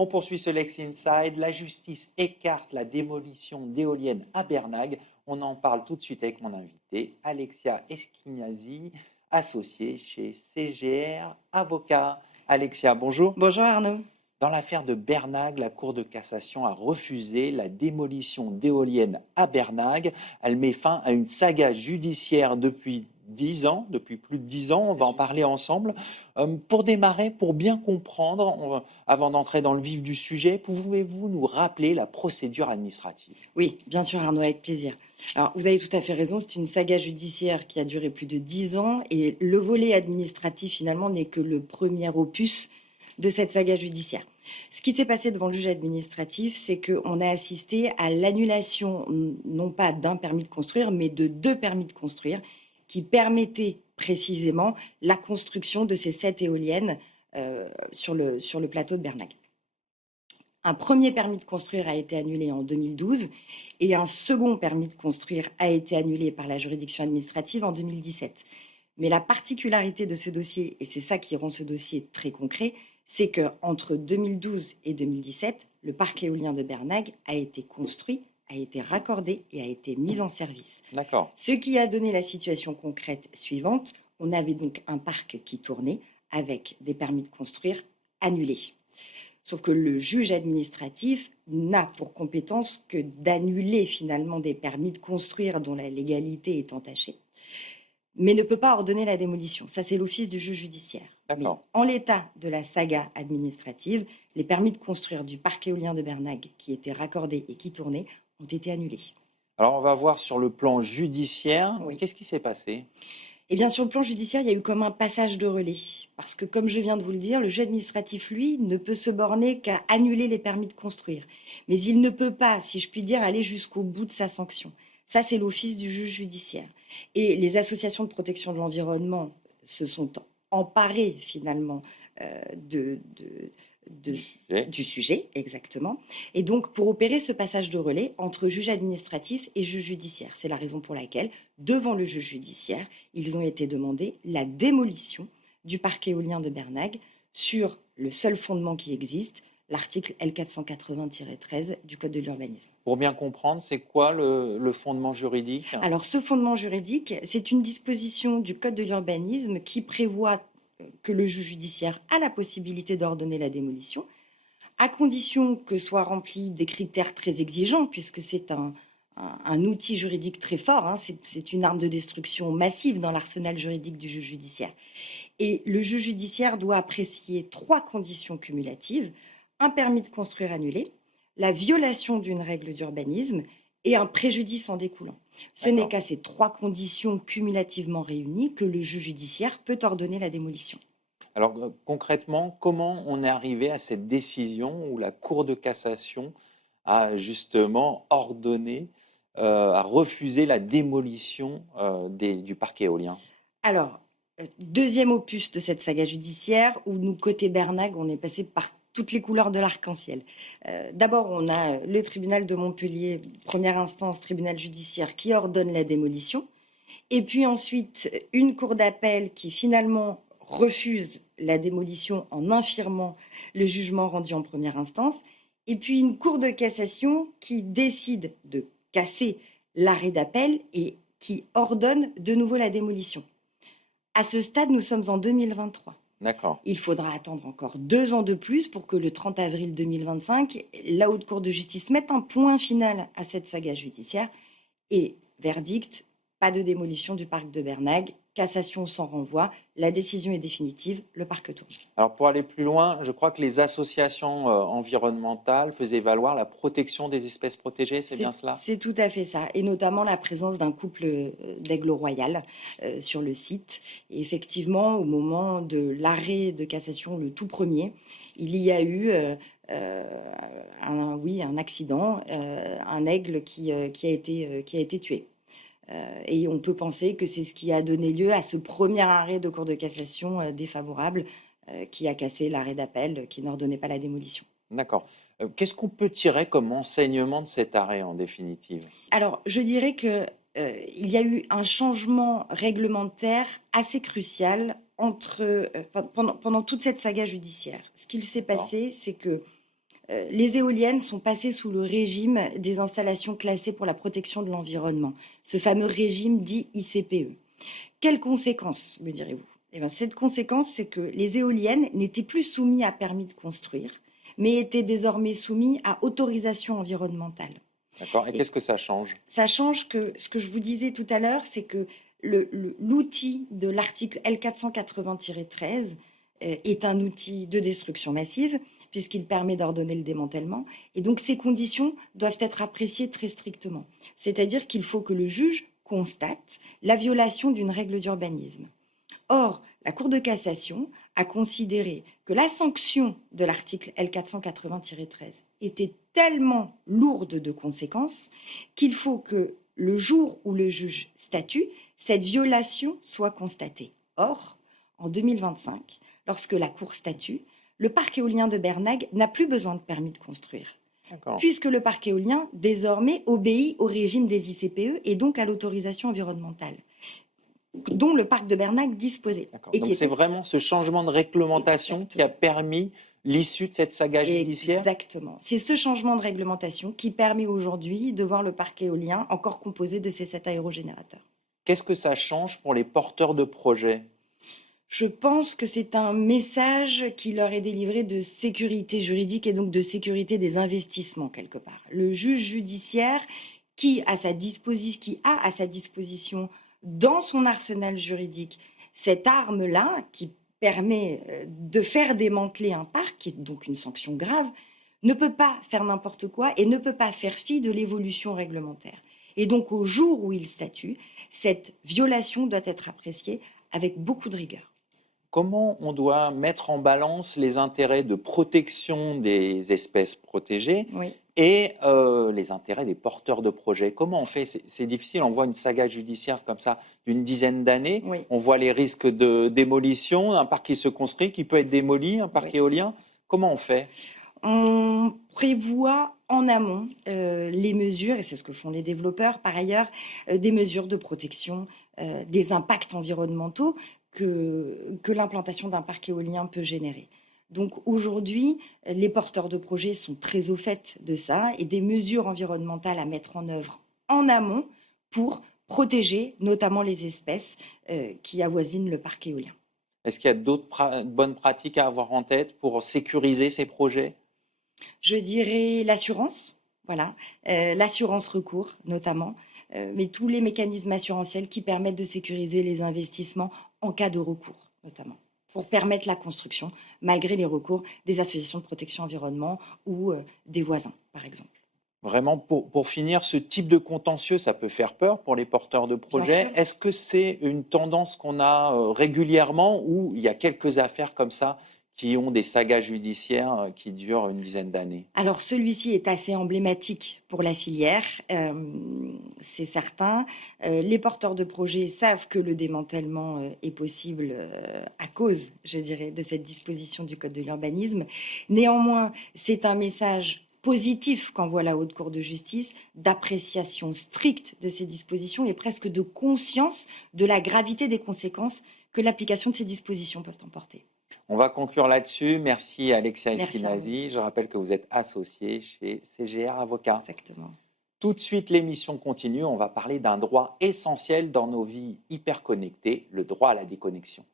On poursuit ce Lex Inside. La justice écarte la démolition d'éoliennes à Bernag. On en parle tout de suite avec mon invité, Alexia Esquinazi, associée chez CGR Avocat. Alexia, bonjour. Bonjour Arnaud. Dans l'affaire de Bernag, la Cour de cassation a refusé la démolition d'éoliennes à Bernag. Elle met fin à une saga judiciaire depuis 10 ans, depuis plus de 10 ans. On va en parler ensemble. Pour démarrer, pour bien comprendre, avant d'entrer dans le vif du sujet, pouvez-vous nous rappeler la procédure administrative? Oui, bien sûr Arnaud, avec plaisir. Alors, vous avez tout à fait raison, c'est une saga judiciaire qui a duré plus de 10 ans et le volet administratif finalement n'est que le premier opus de cette saga judiciaire. Ce qui s'est passé devant le juge administratif, c'est qu'on a assisté à l'annulation non pas d'un permis de construire, mais de 2 permis de construire qui permettaient précisément la construction de ces 7 éoliennes sur le plateau de Bernag. Un premier permis de construire a été annulé en 2012 et un second permis de construire a été annulé par la juridiction administrative en 2017. Mais la particularité de ce dossier, et c'est ça qui rend ce dossier très concret, c'est qu'entre 2012 et 2017, le parc éolien de Bernag a été construit, a été raccordé et a été mis en service. D'accord. Ce qui a donné la situation concrète suivante. On avait donc un parc qui tournait avec des permis de construire annulés. Sauf que le juge administratif n'a pour compétence que d'annuler finalement des permis de construire dont la légalité est entachée, mais ne peut pas ordonner la démolition. Ça, c'est l'office du juge judiciaire. Mais D'accord. en l'état de la saga administrative, les permis de construire du parc éolien de Bernag qui étaient raccordés et qui tournaient ont été annulés. Alors, on va voir sur le plan judiciaire, Oui. qu'est-ce qui s'est passé? Eh bien, sur le plan judiciaire, il y a eu comme un passage de relais. Parce que, comme je viens de vous le dire, le juge administratif, lui, ne peut se borner qu'à annuler les permis de construire. Mais il ne peut pas, si je puis dire, aller jusqu'au bout de sa sanction. Ça, c'est l'office du juge judiciaire. Et les associations de protection de l'environnement se sont emparées, finalement, de, de- de- Sujet. du sujet, exactement. Et donc, pour opérer ce passage de relais entre juge administratif et juge judiciaire, c'est la raison pour laquelle, devant le juge judiciaire, ils ont été demandés la démolition du parc éolien de Bernag sur le seul fondement qui existe, l'article L480-13 du Code de l'urbanisme. Pour bien comprendre, c'est quoi le fondement juridique? Alors, ce fondement juridique, c'est une disposition du Code de l'urbanisme qui prévoit que le juge judiciaire a la possibilité d'ordonner la démolition, à condition que soient remplis des critères très exigeants, puisque c'est un outil juridique très fort, hein, c'est une arme de destruction massive dans l'arsenal juridique du juge judiciaire. Et le juge judiciaire doit apprécier 3 conditions cumulatives: un permis de construire annulé, la violation d'une règle d'urbanisme et un préjudice en découlant. Ce n'est D'accord. qu'à ces 3 conditions cumulativement réunies que le juge judiciaire peut ordonner la démolition. Alors, concrètement, comment on est arrivé à cette décision où la Cour de cassation a justement ordonné, a refusé la démolition, du parc éolien? Alors, 2e opus de cette saga judiciaire où nous, côté Bernag, on est passé par toutes les couleurs de l'arc-en-ciel. D'abord, on a, le tribunal de Montpellier, première instance, tribunal judiciaire, qui ordonne la démolition. Et puis ensuite, une cour d'appel qui finalement refuse la démolition en infirmant le jugement rendu en première instance. Et puis une cour de cassation qui décide de casser l'arrêt d'appel et qui ordonne de nouveau la démolition. À ce stade, nous sommes en 2023. D'accord. Il faudra attendre encore 2 ans de plus pour que le 30 avril 2025, la Haute Cour de justice mette un point final à cette saga judiciaire. Et verdict, pas de démolition du parc de Bernag, cassation sans renvoi, la décision est définitive, le parc tourne. Alors pour aller plus loin, je crois que les associations, environnementales faisaient valoir la protection des espèces protégées, c'est bien cela? C'est tout à fait ça, et notamment la présence d'un couple d'aigle royal sur le site. Et effectivement, au moment de l'arrêt de cassation, le tout premier, il y a eu un accident, un aigle qui a été tué. Et on peut penser que c'est ce qui a donné lieu à ce premier arrêt de Cour de cassation défavorable qui a cassé l'arrêt d'appel qui n'ordonnait pas la démolition. D'accord. Qu'est-ce qu'on peut tirer comme enseignement de cet arrêt en définitive? Alors, je dirais que, il y a eu un changement réglementaire assez crucial entre, enfin, pendant toute cette saga judiciaire. Ce qu'il s'est D'accord. passé, c'est que les éoliennes sont passées sous le régime des installations classées pour la protection de l'environnement, ce fameux régime dit ICPE. Quelles conséquences, me direz-vous? Eh bien, cette conséquence, c'est que les éoliennes n'étaient plus soumises à permis de construire, mais étaient désormais soumises à autorisation environnementale. D'accord. Et Et qu'est-ce que ça change? ça change que ce que je vous disais tout à l'heure, c'est que l'outil de l'article L480-13 est un outil de destruction massive, puisqu'il permet d'ordonner le démantèlement. Et donc, ces conditions doivent être appréciées très strictement. C'est-à-dire qu'il faut que le juge constate la violation d'une règle d'urbanisme. Or, la Cour de cassation a considéré que la sanction de l'article L480-13 était tellement lourde de conséquences qu'il faut que le jour où le juge statue, cette violation soit constatée. Or, en 2025, lorsque la Cour statue, le parc éolien de Bernag n'a plus besoin de permis de construire, D'accord. puisque le parc éolien désormais obéit au régime des ICPE et donc à l'autorisation environnementale dont le parc de Bernag disposait. D'accord. Et Donc qui c'est était vraiment ce changement de réglementation qui a permis l'issue de cette saga judiciaire? exactement. C'est ce changement de réglementation qui permet aujourd'hui de voir le parc éolien encore composé de ces 7 aérogénérateurs. Qu'est-ce que ça change pour les porteurs de projets? Je pense que c'est un message qui leur est délivré de sécurité juridique et donc de sécurité des investissements quelque part. Le juge judiciaire qui a à sa disposition dans son arsenal juridique cette arme-là qui permet de faire démanteler un parc, qui est donc une sanction grave, ne peut pas faire n'importe quoi et ne peut pas faire fi de l'évolution réglementaire. Et donc au jour où il statue, cette violation doit être appréciée avec beaucoup de rigueur. Comment on doit mettre en balance les intérêts de protection des espèces protégées Oui. et les intérêts des porteurs de projets? Comment on fait? C'est difficile, on voit une saga judiciaire comme ça d'une dizaine d'années, Oui. on voit les risques de démolition, un parc qui se construit, qui peut être démoli, un parc Oui. éolien. Comment on fait? On prévoit en amont les mesures, et c'est ce que font les développeurs par ailleurs, des mesures de protection des impacts environnementaux que l'implantation d'un parc éolien peut générer. Donc aujourd'hui, les porteurs de projets sont très au fait de ça et des mesures environnementales à mettre en œuvre en amont pour protéger notamment les espèces qui avoisinent le parc éolien. Est-ce qu'il y a d'autres bonnes pratiques à avoir en tête pour sécuriser ces projets? Je dirais l'assurance, voilà, l'assurance recours notamment, mais tous les mécanismes assurantiels qui permettent de sécuriser les investissements en cas de recours notamment, pour permettre la construction malgré les recours des associations de protection environnement ou des voisins, par exemple. Vraiment, pour finir, ce type de contentieux, ça peut faire peur pour les porteurs de Bien sûr. projets. Est-ce que c'est une tendance qu'on a régulièrement ou il y a quelques affaires comme ça qui ont des sagas judiciaires qui durent une dizaine d'années? Alors celui-ci est assez emblématique pour la filière, c'est certain. Les porteurs de projets savent que le démantèlement est possible à cause, je dirais, de cette disposition du Code de l'urbanisme. Néanmoins, c'est un message positif qu'envoie la Haute Cour de justice, d'appréciation stricte de ces dispositions et presque de conscience de la gravité des conséquences que l'application de ces dispositions peuvent emporter. On va conclure là-dessus. Merci Alexia Merci à vous. Esquinazi. Je rappelle que vous êtes associée chez CGR Avocats. Exactement. Tout de suite, l'émission continue. On va parler d'un droit essentiel dans nos vies hyper connectées, le droit à la déconnexion.